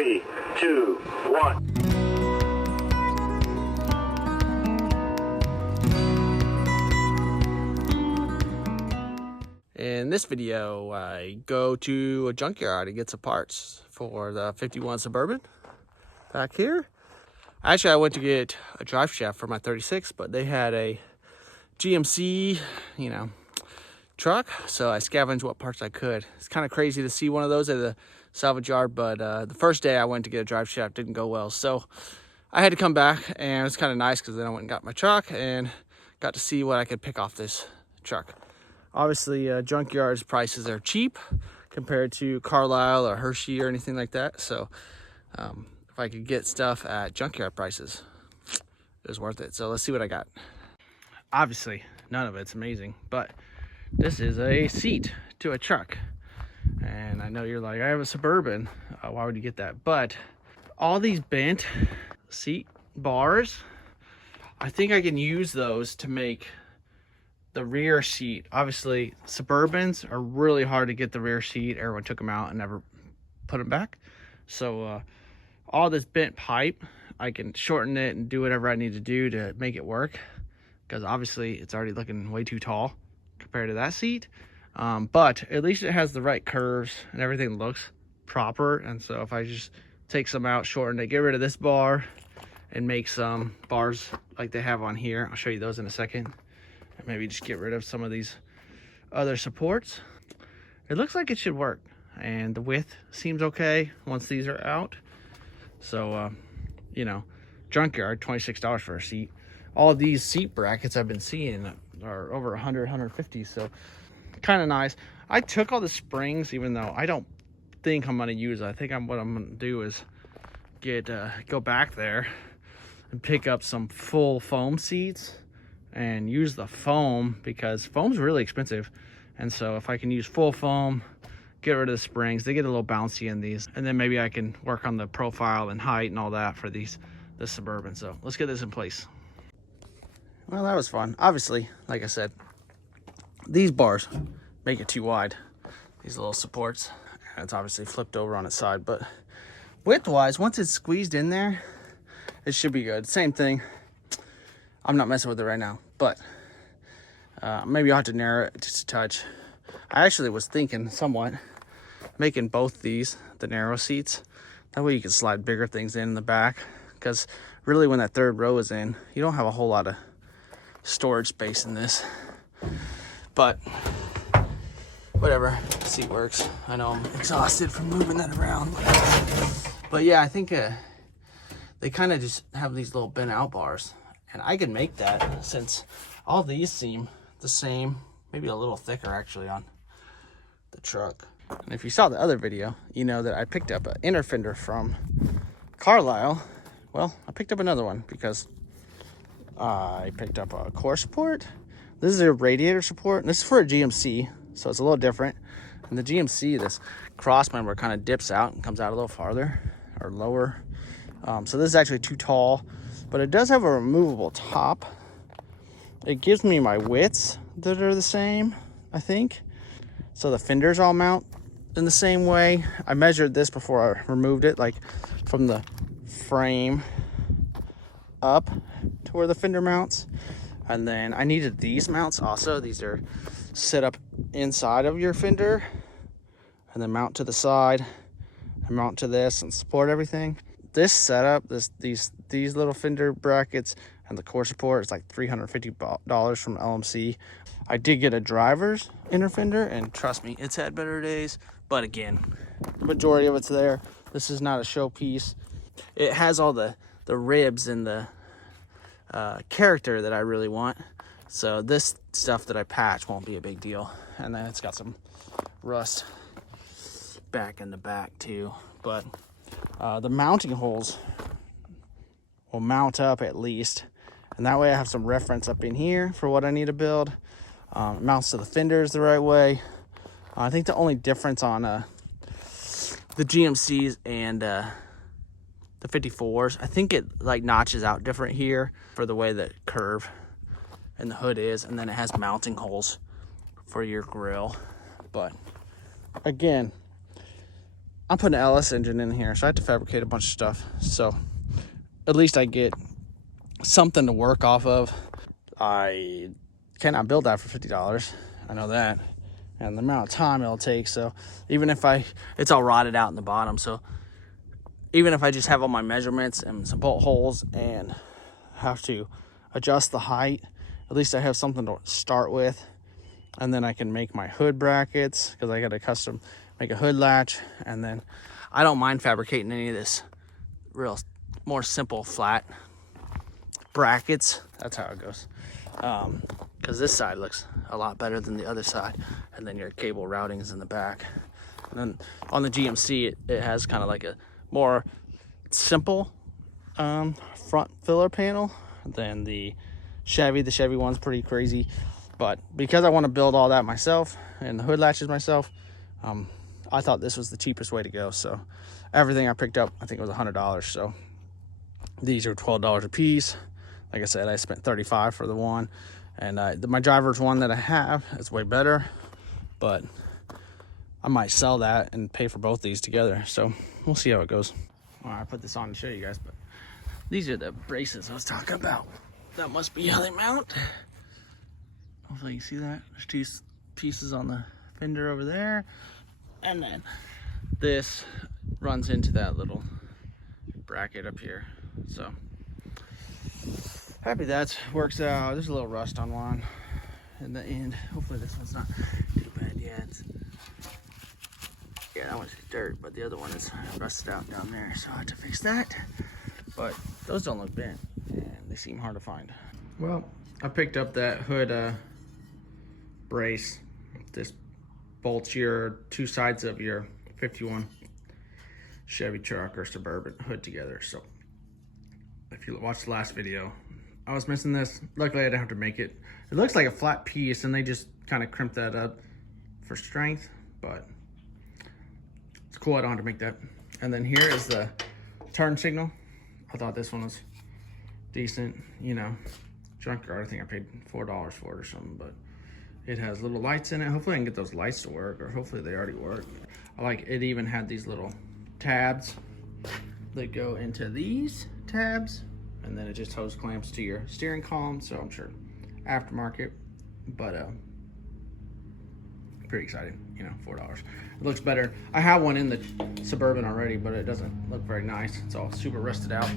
3, 2, 1. In this video, I go to a junkyard to get some parts for the 51 Suburban back here. Actually, I went to get a drive shaft for my 36, but they had a GMC, truck, so I scavenged what parts I could. It's kind of crazy to see one of those at the salvage yard, but the first day I went to get a drive shaft didn't go well, so I had to come back, and it's kind of nice because then I went and got my truck and got to see what I could pick off this truck. Obviously, Junkyard's prices are cheap compared to Carlisle or Hershey or anything like that. So if I could get stuff at Junkyard prices, it was worth it. So let's see what I got. Obviously, none of it's amazing, but this is a seat to a truck. And I know you're like, I have a Suburban. Why would you get that? But all these bent seat bars, I think I can use those to make the rear seat. Obviously, Suburbans are really hard to get the rear seat. Everyone took them out and never put them back. So all this bent pipe, I can shorten it and do whatever I need to do to make it work, because obviously it's already looking way too tall compared to that seat. But at least it has the right curves and everything looks proper. And so if I just take some out, shorten it, get rid of this bar and make some bars like they have on here, I'll show you those in a second. Maybe just get rid of some of these other supports. It looks like it should work, and the width seems okay once these are out. So Junkyard, $26 for a seat. All these seat brackets I've been seeing are over 100, 150, so kind of nice. I took all the springs, even though I don't think I'm gonna use it. I think what I'm gonna do is go back there and pick up some full foam seats and use the foam, because foam's really expensive. And so if I can use full foam, get rid of the springs, they get a little bouncy in these, and then maybe I can work on the profile and height and all that for this Suburban. So let's get this in place. Well, that was fun. Obviously, like I said, these bars make it too wide, these little supports, and it's obviously flipped over on its side, but width wise, once it's squeezed in there, it should be good. Same thing, I'm not messing with it right now, but maybe I'll have to narrow it just a touch. I actually was thinking somewhat making both these the narrow seats. That way you can slide bigger things in the back, because really when that third row is in, you don't have a whole lot of storage space in this. But whatever, seat works. I know I'm exhausted from moving that around. But yeah, I think they kind of just have these little bent out bars. And I can make that, since all these seem the same, maybe a little thicker actually on the truck. And if you saw the other video, you know that I picked up an inner fender from Carlisle. Well, I picked up another one because I picked up a core support. This is a radiator support, and this is for a GMC, so it's a little different. And the GMC, this cross member kind of dips out and comes out a little farther or lower. So this is actually too tall. But it does have a removable top. It gives me my widths that are the same, I think. So the fenders all mount in the same way. I measured this before I removed it, like from the frame up to where the fender mounts. And then I needed these mounts also. These are set up inside of your fender and then mount to the side and mount to this and support everything. This setup, these little fender brackets and the core support is like $350 from LMC. I did get a driver's inner fender, and trust me, it's had better days. But again, the majority of it's there. This is not a showpiece. It has all the ribs and the character that I really want. So this stuff that I patch won't be a big deal. And then it's got some rust back in the back too. But the mounting holes will mount up at least, and that way I have some reference up in here for what I need to build. It mounts to the fenders the right way. I think the only difference on the GMCs and the 54s, I think it like notches out different here for the way the curve and the hood is, and then it has mounting holes for your grill. But again, I'm putting an LS engine in here, so I have to fabricate a bunch of stuff. So at least I get something to work off of. I cannot build that for $50. I know that. And the amount of time it'll take. So even if it's all rotted out in the bottom. So even if I just have all my measurements and some bolt holes and have to adjust the height, at least I have something to start with. And then I can make my hood brackets, because I got to make a hood latch. And then I don't mind fabricating any of this more simple flat brackets. That's how it goes. Because this side looks a lot better than the other side. And then your cable routing is in the back. And then on the GMC, it has kind of like a more simple front filler panel than the Chevy. The Chevy one's pretty crazy. But because I want to build all that myself and the hood latches myself, I thought this was the cheapest way to go. So everything I picked up, I think it was $100. So these are $12 a piece. Like I said, I spent $35 for the one. And my driver's one that I have is way better. But I might sell that and pay for both these together. So we'll see how it goes. All right, I put this on to show you guys. But these are the braces I was talking about. That must be how they mount. Hopefully you can see that. There's two pieces on the fender over there. And then this runs into that little bracket up here. So happy that works out. There's a little rust on one in the end. Hopefully this one's not too bad yet. Yeah, that one's dirt, but the other one is rusted out down there. So I have to fix that. But those don't look bent and they seem hard to find. Well, I picked up that hood brace. This bolts your two sides of your 51 Chevy truck or Suburban hood together. So if you watched the last video, I was missing this. Luckily I didn't have to make it. It looks like a flat piece and they just kind of crimp that up for strength, but it's cool I don't have to make that. And then here is the turn signal. I thought this one was decent, you know. Junkyard, I think I paid $4 for it or something, but it has little lights in it. Hopefully I can get those lights to work, or hopefully they already work. I like it. Even had these little tabs that go into these tabs, and then it just hose clamps to your steering column. So I'm sure aftermarket, but pretty excited, you know, $4. It looks better. I have one in the Suburban already, but it doesn't look very nice. It's all super rusted out.